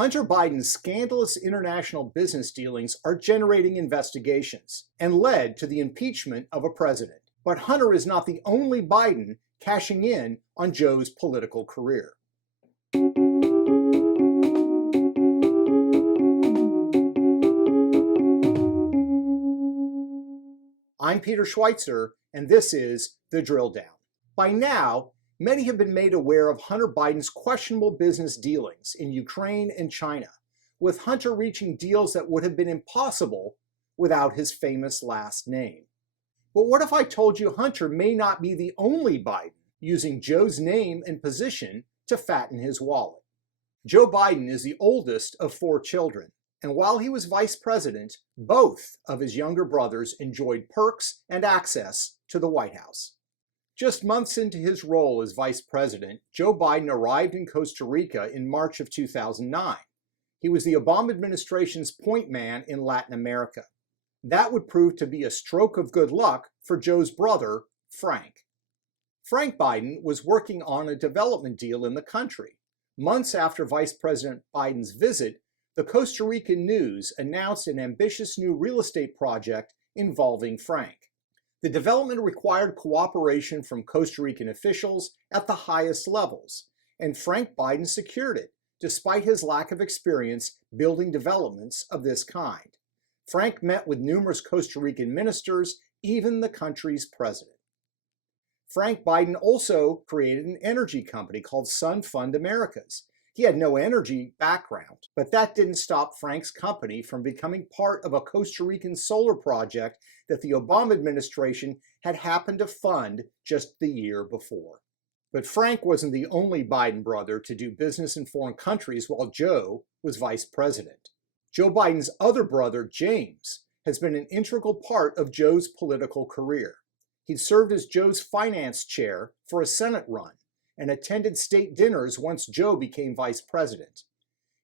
Hunter Biden's scandalous international business dealings are generating investigations and led to the impeachment of a president. But Hunter is not the only Biden cashing in on Joe's political career. I'm Peter Schweizer, and this is The Drill Down. By now, many have been made aware of Hunter Biden's questionable business dealings in Ukraine and China, with Hunter reaching deals that would have been impossible without his famous last name. But what if I told you Hunter may not be the only Biden using Joe's name and position to fatten his wallet? Joe Biden is the oldest of 4 children, and while he was vice president, both of his younger brothers enjoyed perks and access to the White House. Just months into his role as vice president, Joe Biden arrived in Costa Rica in March of 2009. He was the Obama administration's point man in Latin America. That would prove to be a stroke of good luck for Joe's brother, Frank. Frank Biden was working on a development deal in the country. Months after Vice President Biden's visit, the Costa Rican News announced an ambitious new real estate project involving Frank. The development required cooperation from Costa Rican officials at the highest levels, and Frank Biden secured it, despite his lack of experience building developments of this kind. Frank met with numerous Costa Rican ministers, even the country's president. Frank Biden also created an energy company called Sun Fund Americas. He had no energy background, but that didn't stop Frank's company from becoming part of a Costa Rican solar project that the Obama administration had happened to fund just the year before. But Frank wasn't the only Biden brother to do business in foreign countries while Joe was vice president. Joe Biden's other brother, James, has been an integral part of Joe's political career. He'd served as Joe's finance chair for a Senate run and attended state dinners once Joe became vice president.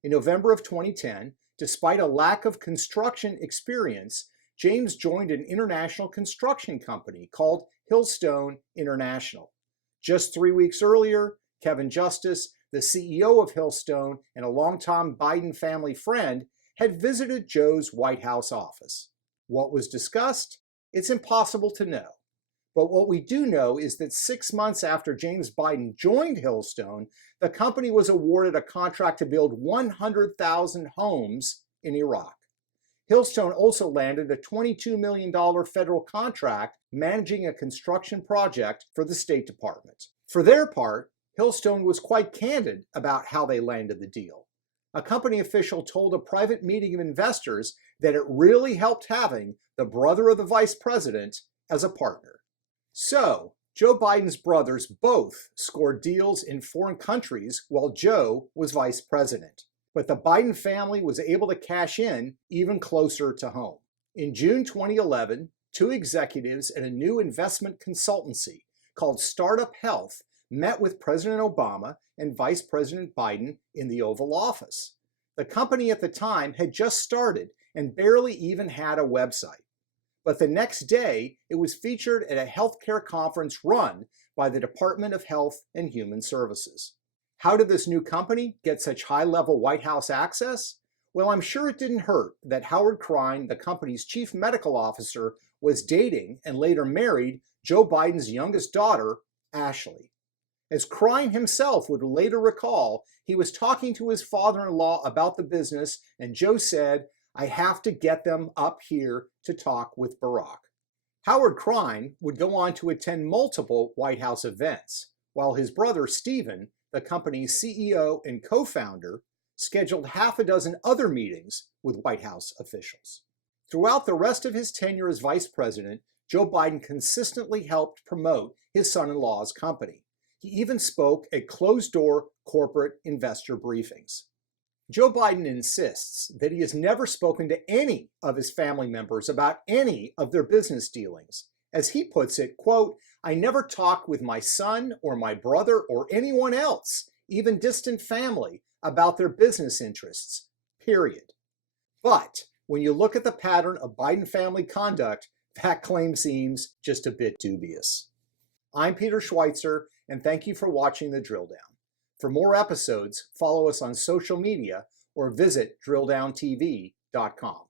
In November of 2010, despite a lack of construction experience, James joined an international construction company called Hillstone International. Just 3 weeks earlier, Kevin Justice, the CEO of Hillstone and a longtime Biden family friend, had visited Joe's White House office. What was discussed? It's impossible to know. But what we do know is that 6 months after James Biden joined Hillstone, the company was awarded a contract to build 100,000 homes in Iraq. Hillstone also landed a $22 million federal contract managing a construction project for the State Department. For their part, Hillstone was quite candid about how they landed the deal. A company official told a private meeting of investors that it really helped having the brother of the vice president as a partner. So, Joe Biden's brothers both scored deals in foreign countries while Joe was vice president. But the Biden family was able to cash in even closer to home. In June 2011, 2 executives at a new investment consultancy called Startup Health met with President Obama and Vice President Biden in the Oval Office. The company at the time had just started and barely even had a website. But the next day, it was featured at a healthcare conference run by the Department of Health and Human Services. How did this new company get such high-level White House access? Well, I'm sure it didn't hurt that Howard Krein, the company's chief medical officer, was dating and later married Joe Biden's youngest daughter, Ashley. As Krein himself would later recall, he was talking to his father-in-law about the business, and Joe said, "I have to get them up here to talk with Barack." Howard Krein would go on to attend multiple White House events, while his brother Stephen, the company's CEO and co-founder, scheduled half a dozen other meetings with White House officials. Throughout the rest of his tenure as vice president, Joe Biden consistently helped promote his son-in-law's company. He even spoke at closed-door corporate investor briefings. Joe Biden insists that he has never spoken to any of his family members about any of their business dealings. As he puts it, quote, "I never talk with my son or my brother or anyone else, even distant family, about their business interests, period." But when you look at the pattern of Biden family conduct, that claim seems just a bit dubious. I'm Peter Schweizer, and thank you for watching The Drill Down. For more episodes, follow us on social media or visit DrillDownTV.com.